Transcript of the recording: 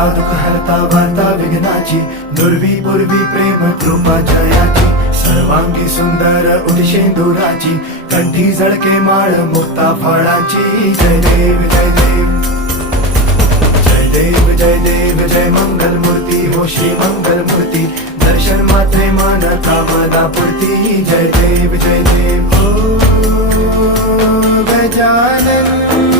करता दुःख हरता वार्ता विघ्नाची, दुर्वी पूर्वी प्रेम कृपा जयाची, सर्वांगी सुंदर उदिशेंदुराची, कंठी झळके माळ मुक्ता फळाची. जय देव जय देव जय देव जय देव जय मंगल मूर्ती हो श्री मंगल मूर्ती, दर्शन मात्रे मन कामना पूर्ती. जय देव जय देव ओ गजानन